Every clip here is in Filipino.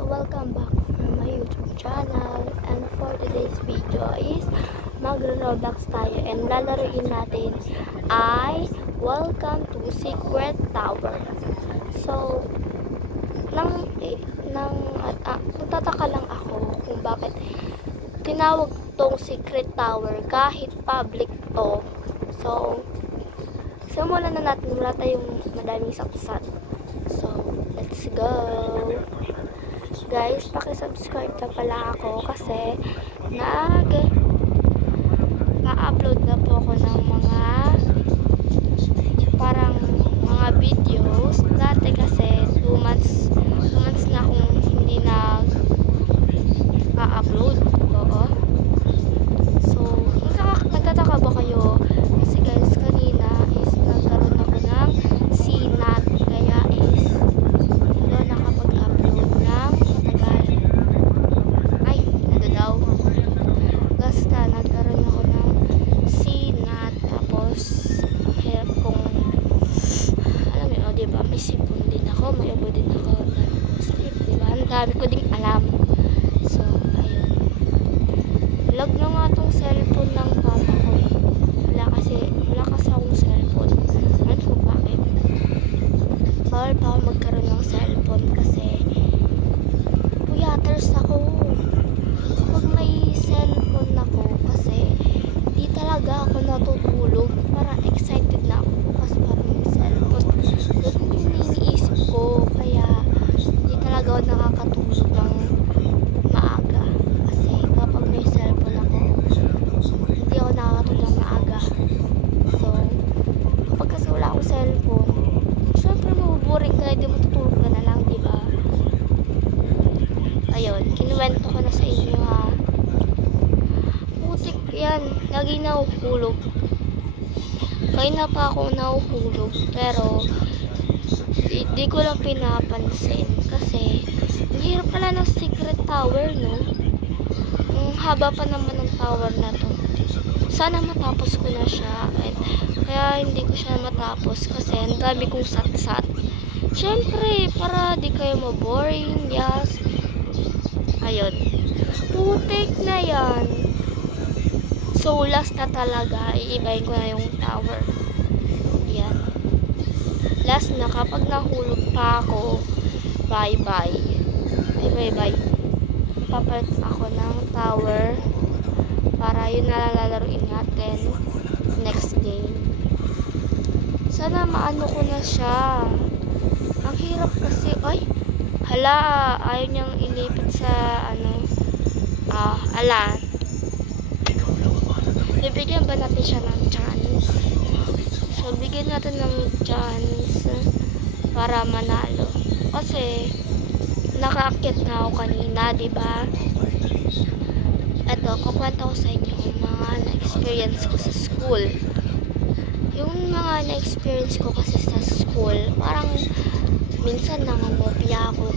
So welcome back from my YouTube channel, and for today's video is magro-roblox tayo and lalaruin natin ay Welcome to Secret Tower. So nagtataka lang ako kung bakit tinawag tong Secret Tower kahit public to. So simulan na natin, wala tayong madaming saksat. So let's go. Guys, paki-subscribe na pala ako kasi nag-upload na po ako ng mga parang mga videos. Dati kasi 2 months na akong hindi nag-upload. Oo. So, nagtataka ba kayo? Kasi guys, kanina is nagkaroon ako ng sinat. Kaya is hindi ako nakapag-upload ng matagal. Ay, ano daw? Basta nagkaroon ako ng sinat. Tapos, hirap kong alam mo yun, diba? May sipon din ako. May ubo din ako. Ang dami kong sakit, diba? Ang dami ko ding alam. So, ayun. Lag na nga tong cellphone ng papa ko. Wala kasi akong cellphone. Ano kung bakit? Bawal pa ako magkaroon ng cellphone kasi puyaters ako. Kapag may cellphone ako kasi di talaga ako natutulog. Parang excited na ako bukas para may cellphone. Ganun yung iniisip ko. Kaya di talaga ako nakakatulog ng maaga. Kasi kapag may cellphone ako, hindi ako nakakatulog ng maaga. So, kapag kasi wala akong cellphone, syempre mabuboring ka, hindi matutulog ka na lang, diba? Ayun, kinuwento ko na sa inyo ha. Putik yan, lagi nahuhulog. Kaya na pa ako nahuhulog, pero di ko lang pinapansin. Kasi, ang hirap pala ng Secret Tower, no? Ang haba pa naman ng tower na to. Sana matapos ko na siya. Kaya hindi ko siya matapos kasi ang dami kong sat-sat. Siyempre, para di kayo maboring. Yes. Ayun. Putik na yan. So, last na talaga. Iibahin ko na yung tower. Yan. Last na. Kapag nahulog pa ako, bye-bye. Bye-bye. Papalit ako ng tower para yun na lalaruin natin next game. Sana maano ko na siya. Ang hirap kasi, ay, hala, ayaw niyang ilipat sa, ala. Bibigyan ba natin siya ng chance? So, bigyan natin ng chance para manalo. Kasi, nakaakyat na ako kanina, diba? Ito, kukwento ko sa inyo mga na-experience ko sa school. Yung mga na-experience ko kasi sa school, parang minsan nangangopya ako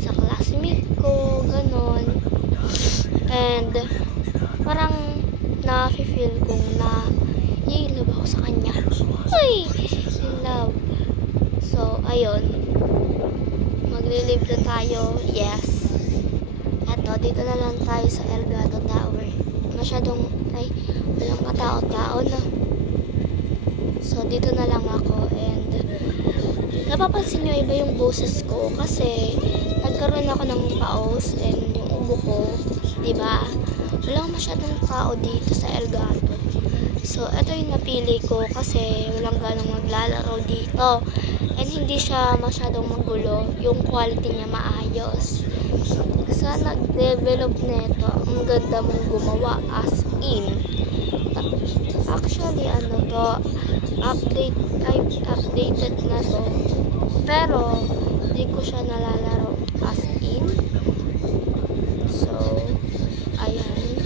sa classmate ko, ganon. And parang na-feel kong i-love ako sa kanya. Uy! In love. So, ayun. Maglilive na tayo. Yes. Eto, dito na lang tayo sa Elgato Tower. Masyadong, walang katao-tao na. So, dito na lang ako. And, napapansin nyo iba yung boses ko kasi nagkaroon ako ng paos and yung ubo ko, diba? Walang masyadong tao dito sa Elgato. So, ito yung napili ko kasi walang ganong maglalaro dito. And hindi siya masyadong magulo. Yung quality niya maayos. Sa nag-develop nito, ang ganda mong gumawa as in. Actually, updated na to. Pero, hindi ko siya nalalaro as in. So, ayan.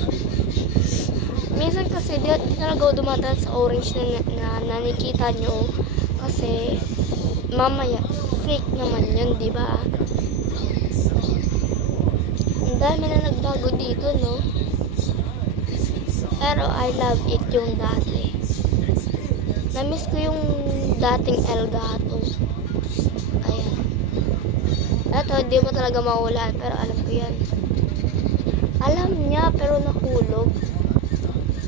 Minsan kasi, di talaga dumadaan sa orange na nakikita nyo. Kasi, mamaya, fake naman yun, diba? Ang dami na nagbago dito, no? Pero I love it yung dati. Namiss ko yung dating Elgato. Ayan. Eto, hindi mo talaga mahulaan, pero alam ko yan. Alam niya, pero nahulog.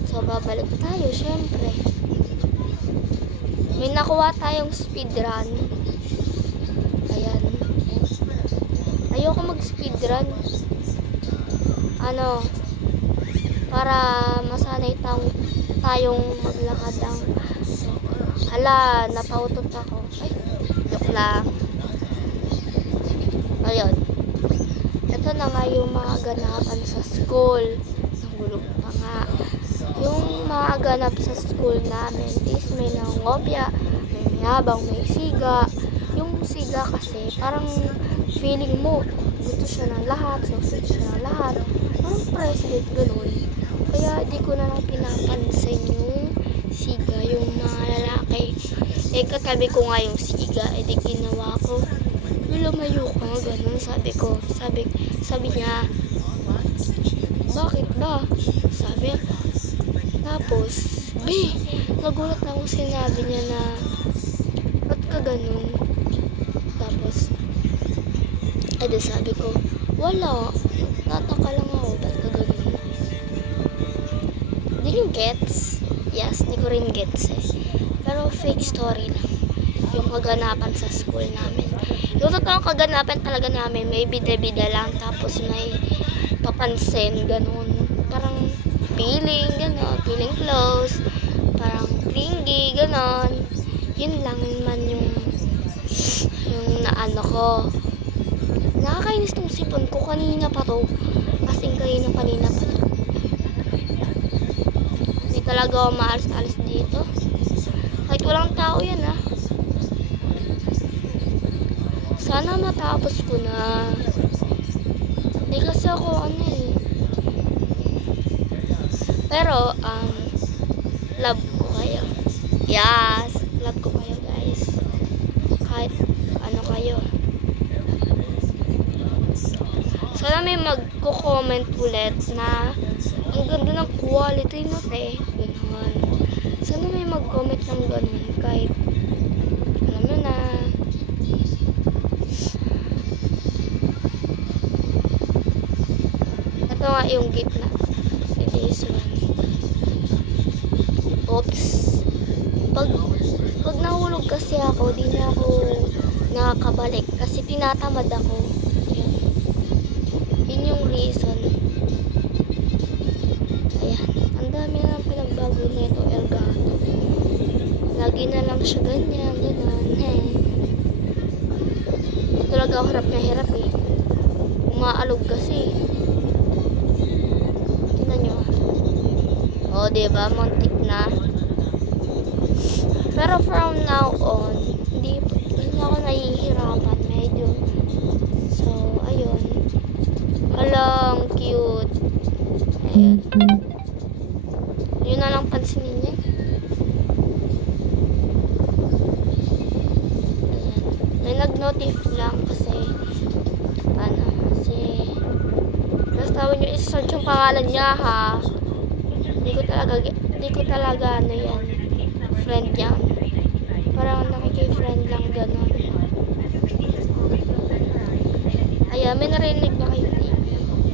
So, babalik tayo, syempre. May nakuha tayong speedrun. Ayan. Ayoko mag-speedrun. Ano, para masanay tayong maglakad ng... Hala, napautot ako. Ay, joke lang. Ayun. Ito na nga yung mga ganapan sa school. Nahulog pa nga. Yung mga ganap sa school namin is may nangopya, may mayabang, may siga. Yung siga kasi parang feeling mo gusto siya ng lahat, susunod siya ng lahat. Parang president ganun. Kaya di ko na lang pinapansin yung siga, yung mga lalaki. Eh katabi ko nga yung siga, eh di ginawa ko. Lumayo ko nga ganun, sabi niya, bakit ba? Sabi, tapos, nagulat na akong sinabi niya na, ba't ka ganun? Tapos, edi sabi ko, wala, nataka lang ako, ba't ka ganun? Di rin gets? Yes, di ko rin gets eh. Pero fake story lang. Yung kaganapan sa school namin. Yung totoong kaganapan talaga namin, may bida-bida lang, tapos may papansin, ganun. Parang feeling, gano'n, feeling close, parang clingy, gano'n. Yun lang man yung naano ko. Nakakainis tong sipon ko kanina pa to. Kasing kanina pa to. Hindi talaga ako maalis-alis dito. Kahit walang tao yan ah. Sana matapos ko na. Hindi kasi ako ano eh. Pero, love ko kayo. Yes, love ko kayo guys. Kahit ano kayo. Sana may magko-comment ulit na ang ganda ng quality na te. Ganun. Sana may mag-comment ng ganun kahit alam mo na. Ito nga yung gitna. This one. Oops. Pag nahulog kasi ako, di na ako nakakabalik kasi tinatamad ako. Yun. Yun yung reason. Ayan. Ang dami na pinagbago nito, Elgato. Lagi na lang siya ganyan, gano'n. Talaga ako hirap na hirap eh. Umaalog kasi. Tingnan nyo. O, diba? Muntik na. Pero from now on, hindi na ako nahihirapan. Medyo. So, ayun. Alang, cute. Ayun. Yun na lang pansinin niya. Ayan. May nag-notif lang kasi basta nyo i-search yung pangalan niya ha. Hindi ko talaga ano yan. Friend yan. Parang nakiki-friend lang gano'n. Ayan, may narinig ba kayo TV?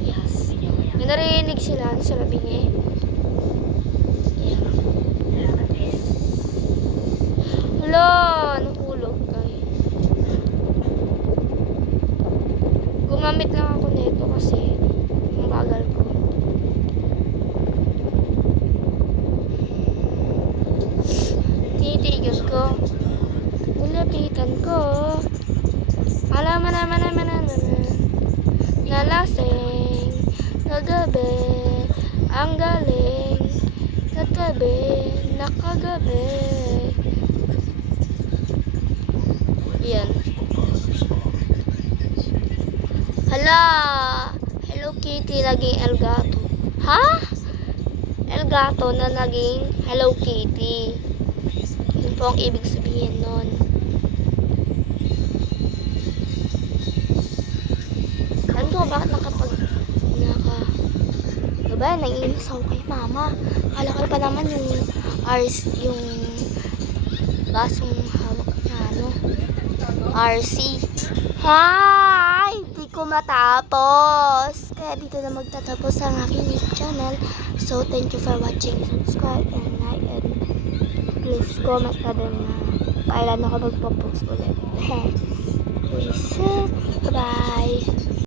Yes. May narinig sila. Ano sabi niya eh? Ayan. Hala, nahulog ay. Gumamit lang ako nito kasi ang bagal ko. Titigan ko. Ulapitan ko. Alaman naman nalasing kagabi ang galing katabi nakagabi. Yan. Hala! Hello Kitty naging Elgato. Ha? Elgato na naging Hello Kitty. Yun po ang ibig sabihin nun. Alam ko bakit diba, naiinis ako kay mama. Akala ko pa naman yung basong hawak niya, RC. Hi! ko matapos. Kaya dito na magtatapos ang aking YouTube channel. So, thank you for watching. Subscribe and like and please comment na din na kailan ako magpo-post ulit. Peace. Bye-bye.